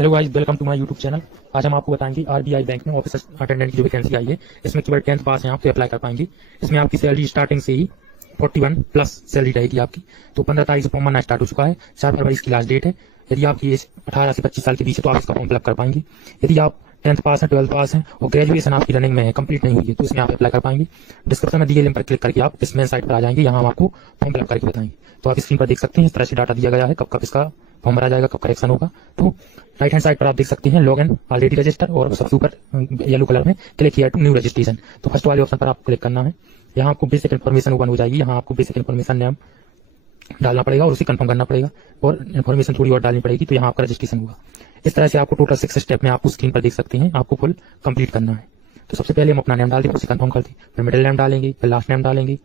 Hello guys, welcome to my YouTube channel. आज हम आपको बताएंगे आरबीआई बैंक में ऑफिस अटेंडेंट की जो वैकेंसी आई है, इसमें केवल 10th पास है, आप तो अप्लाई कर पाएंगे। इसमें आपकी सैलरी स्टार्टिंग से ही 41 प्लस सैलरी रहेगी आपकी। तो 15 तारीख से फॉर्म भरना स्टार्ट हो चुका है। 4 फरवरी इसकी लास्ट डेट है। यदि आपकी एज 18 से 25 साल के बीच है तो आप इसका फॉर्म फिलअप कर पाएंगे। यदि आप 10th पास है, 12th पास है और ग्रेजुएशन आपकी रनिंग में है, कंप्लीट नहीं हुई है, तो इसमें आप अप्लाई कर पाएंगे। डिस्क्रिप्शन में दिए लिंक पर क्लिक करके आप इस मेन साइट पर आ जाएंगे। यहाँ हम आपको फॉर्म फिलअप करके बताएंगे। तो आप स्क्रीन पर देख सकते हैं, इस तरह से डाटा दिया गया है, कब कब इसका फॉर्म भरा जाएगा, कब करेक्शन होगा। तो राइट हैंड साइड पर आप देख सकते हैं लॉग इन ऑलरेडी रजिस्टर, और सबसे ऊपर येलो कलर में click here to new registration. तो फर्स्ट वाले ऑप्शन पर आप क्लिक करना है। यहाँ आपको बेसिक इन्फॉर्मेशन ओपन हो जाएगी। यहाँ आपको बेसिक इन्फॉर्मेशन नेम डालना पड़ेगा और उसे कंफर्म करना पड़ेगा, और इन्फॉर्मेशन थोड़ी और डालनी पड़ेगी, तो यहाँ आपका रजिस्ट्रेशन होगा। इस तरह से आपको टोटल 6 स्टेप में आपको स्क्रीन पर देख सकते हैं, आपको फुल कंप्लीट करना है। तो सबसे पहले हम अपना नेम डाल देंगे, उसे कंफर्म कर दें, फिर मिडिल नेम डालेंगे, फिर लास्ट नेम डालेंगे।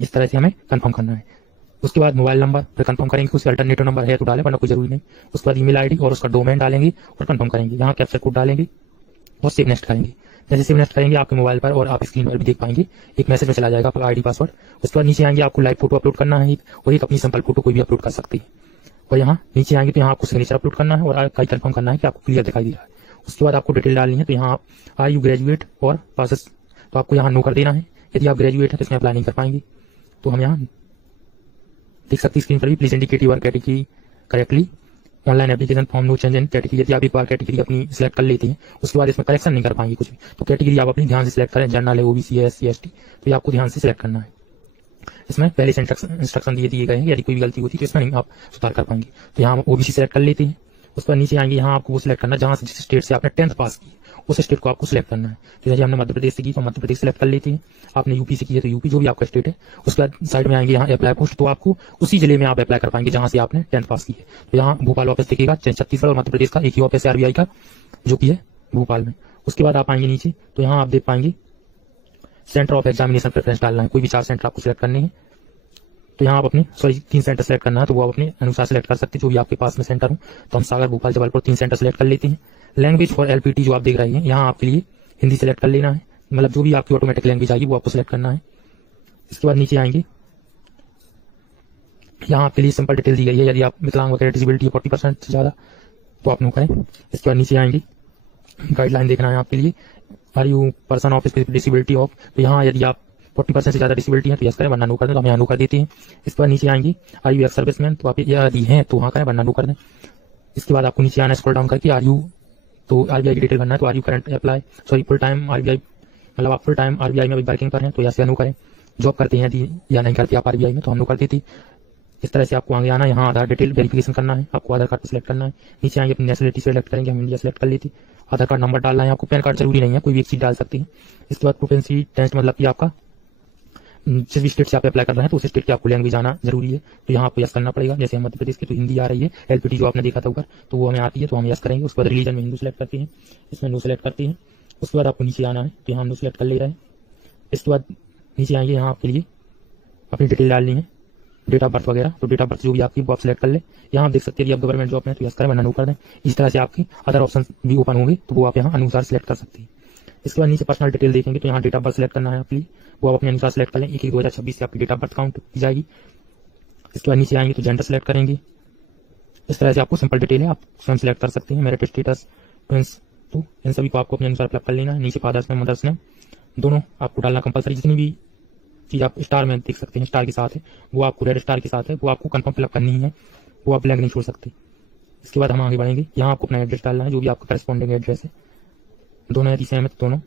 इस तरह से हमें कंफर्म करना है। उसके बाद मोबाइल नंबर फिर कंफर्म करेंगे, उसका अल्टरनेटिव नंबर है तो डालें, वरना कोई जरूरी नहीं। उसके बाद ईमेल आईडी और उसका डोमेन डालेंगे और कंफर्म करेंगे। यहाँ कैप्चर कोड डालेंगे और सेव नेक्स्ट करेंगे। जैसे सेव नेक्स्ट करेंगे आपके मोबाइल पर और आप स्क्रीन पर भी देख पाएंगे, एक मैसेज में चला जाएगा आपका आईडी पासवर्ड। उसके बाद नीचे आएंगे, आपको लाइव फोटो अपलोड करना है और एक अपनी सिंपल फोटो कोई भी अपलोड कर सकती है। और यहाँ नीचे आएंगे तो यहाँ आपको सिग्नेचर अपलोड करना है और आपका कंफर्म करना है कि आपको क्लियर दिखाई दे रहा है। उसके बाद आपको डिटेल डालनी है। तो यहाँ आप आर यू ग्रेजुएट और पासेस, तो आपको यहाँ नो कर देना है। यदि आप ग्रेजुएट है तो इसमें अप्लाई नहीं कर पाएंगे। तो हम यहाँ देख सकते हैं स्क्रीन पर भी, please indicate your category correctly online application form, no change in category. यदि आप एक बार कैटेगरी अपनी सिलेक्ट कर लेते हैं उसके बाद इसमें करेक्शन नहीं कर पाएंगे कुछ भी। तो कैटेगरी आप अपनी ध्यान से सिलेक्ट करें, जनरल है, ओबीसी है, एससी एसटी, तो ये आपको ध्यान से सिलेक्ट करना है। इसमें पहले से इंस्ट्रक्शन दिए गए हैं, यदि कोई भी गलती होती है तो इसमें नहीं आप सुधार कर पाएंगे। तो यहाँ हम ओबीसी सिलेक्ट कर लेते हैं। उसके बाद नीचे आएंगे, यहाँ आपको वो सिलेक्ट करना है जहाँ से जिस स्टेट से आपने 10th पास की उस स्टेट को आपको सिलेक्ट करना है। तो जैसे हमने मध्य प्रदेश से की तो मध्य प्रदेश सिलेक्ट कर लेते हैं। आपने यूपी से की है तो यूपी, जो भी आपका स्टेट है। उसके बाद साइड में आएंगे, यहाँ अप्लाई पोस्ट, तो आपको उसी जिले में आप अप्लाई कर पाएंगे जहाँ से आपने 10th पास की है। तो यहाँ भोपाल ऑफिस दिखेगा, छत्तीसगढ़ और मध्य प्रदेश का एक ही ऑफिस है आरबीआई का, जो की है भोपाल में। उसके बाद आप आएंगे नीचे, तो यहाँ आप देख पाएंगे सेंटर ऑफ एग्जामिनेशन प्रेफरेंस डालना है, कोई भी 4 सेंटर आपको सिलेक्ट करने हैं। तो यहाँ आप अपने 3 सेंटर सेलेक्ट करना है, तो वो आप अपने अनुसार सेलेक्ट कर सकते हैं, जो भी आपके पास में सेंटर हो। तो हम सागर, भोपाल, जबलपुर 3 सेंटर सेलेक्ट कर लेते हैं। लैंग्वेज फॉर एलपीटी जो आप देख रहे हैं, यहाँ आपके लिए हिंदी सेलेक्ट कर लेना है, मतलब जो भी आपकी ऑटोमेटिक लैंग्वेज आएगी वो आपको सेलेक्ट करना है। इसके बाद नीचे आएंगे, यहाँ आपके लिए सिंपल डिटेल दी गई है। यदि आप विकलांग वगैरह डिसेबिलिटी है 40% से ज्यादा तो आप नो करें। इसके बाद नीचे आएंगे, गाइडलाइन देखना है आपके लिए, are you person of disability of, तो यहाँ यदि आप 40% से ज्यादा डिसेबिलिटी है तो यस करें, वरना नो कर दें, तो हम यहाँ नो कर देते हैं। इसके बाद नीचे आएंगे, आर यू एक्स सर्विसमैन, तो आप यदि हैं तो वहाँ करें, वरना नो कर दें। इसके बाद आपको नीचे आना, स्क्रॉल डाउन करके आर यू, तो आरबीआई की डिटेल भरना है, तो are you current apply sorry full time RBI, मतलब आप फुल टाइम आरबीआई में वर्किंग कर रहे हैं तो यस या नो करें। जॉब करते हैं यदि या नहीं करते आप आरबीआई में, तो हम नो कर देते। इस तरह से आपको आगे आना है। यहाँ आधार डिटेल वेरिफिकेशन करना है, आपको आधार कार्ड सेलेक्ट करना है। नीचे आएंगे, अपनी नेशनलिटी सेलेक्ट करेंगे, हम इंडिया सेलेक्ट कर लेते। आधार कार्ड नंबर डालना है आपको, पैन कार्ड जरूरी नहीं है, कोई भी एक चीज डाल सकते हैं। इसके बाद प्रोपेंसी टेस्ट, मतलब कि आपका जिस भी स्टेट से आप अप्लाई कर रहे हैं तो उस स्टेट की आपको लैंग्वेज आना जरूरी है, तो यहाँ आपको यस करना पड़ेगा। जैसे हम मध्य प्रदेश की तो हिंदी आ रही है, एलपीटी जो आपने देखा था ऊपर, तो वो हमें आती है, तो हम यस करेंगे। उसके बाद रिलीजन में हिंदू सेलेक्ट करते हैं, इसमें नो सेलेक्ट करते हैं। उसके बाद आपको नीचे आना है, तो यहाँ हम नो सेलेक्ट कर ले रहे हैं। इसके बाद नीचे आएंगे, यहाँ आपके लिए अपनी डिटेल डालनी है, डेट ऑफ बर्थ वगैरह, तो डेट ऑफ बर्थ जो भी आपकी वो आप सेलेक्ट कर ले। यहाँ आप देख सकते हैं, आप गवर्नमेंट जॉब में तो यस करें, वरना नो कर दें। इस तरह से आपकी अदर ऑप्शन भी ओपन होंगे, तो वो आप यहाँ अनुसार सेलेक्ट कर सकते हैं। इसके बाद नीचे पर्सनल डिटेल देखेंगे, तो यहाँ डेट ऑफ बर्थ सेलेक्ट करना है आपके लिए, वो आप अपने अनुसार सेलेक्ट कर लें। 1/1/2026 से आपकी डेट ऑफ बर्थ काउंट की जाएगी। इसके बाद नीचे आएंगे तो जेंडर सेलेक्ट करेंगे। इस तरह से आपको सिंपल डिटेल है, आप स्वयं सेलेक्ट कर सकते हैं। मैरिड स्टेटस, ट्विंस, तो इन सभी को आपको अपने अनुसार फिलअप कर लेना है। नीचे फादर्स नेम, मदर्स नेम दोनों आपको डालना कंपलसरी। जितनी भी चीज आप स्टार में देख सकते हैं, स्टार के साथ है, वो आपको रेड स्टार के साथ है, वो आपको कंफर्म फिलअप करनी है, वो आप ब्लैंक नहीं छोड़ सकते। इसके बाद हम आगे बढ़ेंगे, यहाँ आपको अपना एड्रेस डालना है, जो भी आपका करस्पॉन्डिंग एड्रेस है। दोनों यदि सेम है तो दोनों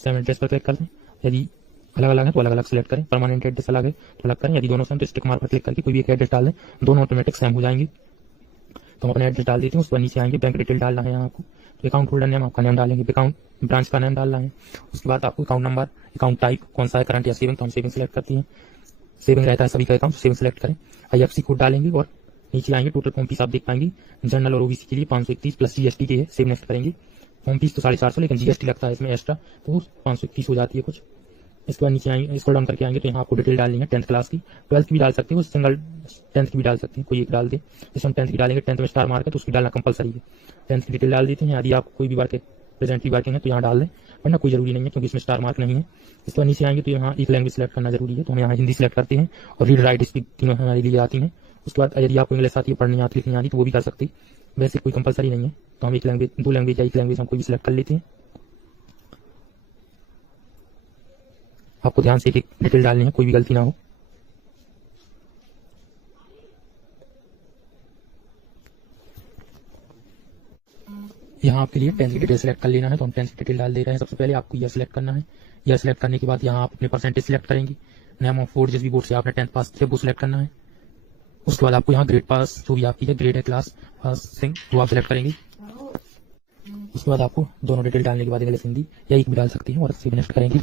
सेम एड्रेस पर क्लिक कर लें। यदि अलग अलग है तो अलग अलग सेलेक्ट करें। परमानेंट एड्रेस अलग है तो अलग करें। यदि दोनों सेम तो स्टिक मार्क पर क्लिक करके कोई भी एक एड्रेस डाल दें, दोनों ऑटोमेटिक सेम हो जाएंगे। तो हम अपना एड्रेस डाल देते हैं। उसके बाद नीचे आएंगे, बैंक डिटेल डालना है यहाँ आपको, तो अकाउंट होल्डर नेम आपका नेम डालेंगे, अकाउंट ब्रांच का नेम डालना है। उसके बाद आपको अकाउंट नंबर, अकाउंट टाइप कौन सा है, करंट या सेविंग, तो हम सेविंग सेलेक्ट करती हैं, सेविंग रहता है सभी का अकाउंट, सेविंग सेलेक्ट करें। आईएफएससी कोड डालेंगे और नीचे आएंगे, टोटल फॉर्म फीस आप देख पाएंगे, जनरल और ओबीसी के लिए 531 प्लस जीएसटी के है, सेव नेक्स्ट करेंगे। फॉर्म फीस तो 450, लेकिन जीएसटी लगता है इसमें एक्स्ट्रा, तो 531 हो जाती है कुछ। इसके बाद नीचे आएंगे, स्क्रॉल डाउन करके आएंगे तो यहाँ आपको डिटेल डालनी है 10th क्लास की, 12th की भी डाल सकते हैं, सिंगल 10th की भी डाल सकते हैं, कोई एक डाल दे। जैसे हम 10th की डालेंगे, 10th में स्टार मार्क है तो उसकी डालना कंपलसरी है। 10th की डिटेल डाल देते हैं। यदि आप कोई भी वर्क प्रेजेंटली वर्किंग है तो यहाँ डाल दें, वरना कोई जरूरी नहीं है क्योंकि इसमें स्टार मार्क नहीं है। इसके बाद नीचे आएंगे तो यहाँ एक लैंग्वेज सेलेक्ट करना जरूरी है, तो हम यहाँ हिंदी सेलेक्ट करते हैं और रीड राइट स्पीक तीनों हमारे लिए आती हैं। उसके बाद यदि आपको इंग्लिश आती है, पढ़नी आती, लिखनी आती, तो वो भी कर सकते हैं। वैसे कोई कंपलसरी नहीं है, तो हम एक लैंग्वेज, 2 लैंग्वेज या एक लैंग्वेज हम कोई भी सिलेक्ट कर लेते हैं। आपको ध्यान से एक एक डिटेल डालनी है, कोई भी गलती ना हो। यहाँ आपके लिए 10 की डिटेल सेलेक्ट कर लेना है, तो हम 10 की डिटेल डाल दे रहे हैं। सबसे पहले आपको ईयर सेलेक्ट करना है। ईयर सेलेक्ट करने के बाद यहाँ आप अपने परसेंटेज सेलेक्ट करेंगे। नेम ऑफ बोर्ड, जिस भी बोर्ड से आपने 10th पास किया वो सिलेक्ट करना है। उसके बाद आपको यहाँ ग्रेड पास जो भी आपकी है, ग्रेड है, क्लास पासिंग, वो आप सिलेक्ट करेंगे। उसके बाद आपको दोनों डिटेल डालने के बाद इंग्लिश हिंदी या एक भी डाल सकती हैं और सेव नेक्स्ट करेंगे।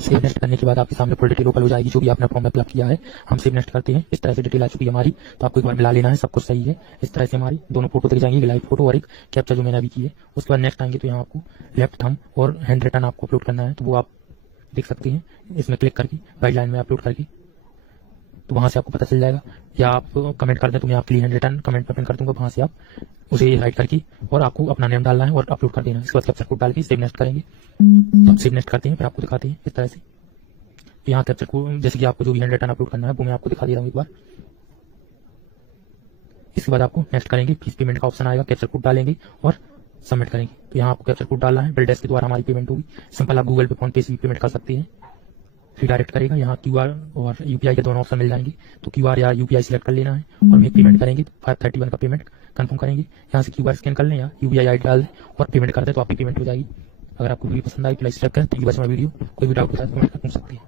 सेव नेक्स्ट करने के बाद आपके सामने फुल डिटेल ओपन हो जाएगी, जो भी आपने फॉर्म में अप्लाई किया है। हम सेव नेक्स्ट करते हैं। इस तरह से डिटेल आ चुकी है हमारी, तो आपको एक बार मिला लेना है, सब कुछ सही है। इस तरह से हमारी दोनों फोटो दिख जाएंगी, लाइव फोटो और एक कैप्चा जो मैंने अभी की है। उसके बाद नेक्स्ट आएंगे तो यहाँ आपको लेफ्ट थंब और हैंड रिटन आपको अपलोड करना है, तो वो आप देख सकते हैं इसमें क्लिक करके, गाइडलाइन में अपलोड करके, तो वहां से आपको पता चल जाएगा। या आप कमेंट कर दें तो मैं आपके लिए हैंड रिटन कमेंट में पिन कर दूंगा, वहां से आप उसे राइट करके और आपको अपना नेम डालना है और अपलोड कर देना है। इसके बाद कैप्चर कोड डाल के सेव नेक्स्ट करेंगे। तो सेव नेक्स्ट करते हैं, फिर आपको दिखाते हैं इस तरह से। तो यहाँ कैप्चर कोड, जैसे कि आपको जो भी हैंड रिटन अपलोड करना है वो मैं आपको दिखा दे रहा हूँ एक बार। इसके बाद आपको नेक्स्ट करेंगे, फीस पेमेंट का ऑप्शन आएगा, कैप्चर कोड डालेंगे और सबमिट करेंगे। तो यहाँ आपको कैप्चर कोड डालना है, बिल डेस्क के द्वारा हमारी पेमेंट होगी। सिंपल आप गूगल पे, फोन पे से भी पेमेंट कर सकते हैं। फिर डायरेक्ट करेगा, यहाँ क्यूआर और यूपीआई के दोनों ऑप्शन मिल जाएंगे, तो क्यूआर या यूपीआई सिलेक्ट कर लेना है और मैं पेमेंट करेंगे। 531 का पेमेंट कंफर्म करेंगे। यहाँ से क्यूआर स्कैन कर लें या यूपीआई आईडी डाल दें और पेमेंट कर दें, तो आपकी पेमेंट हो जाएगी। अगर आपको वीडियो पसंद आई तो लाइक शेयर करें। Thank you for watching my video. कोई भी डाउट होता है तो कमेंट कर पूछ सकते हैं।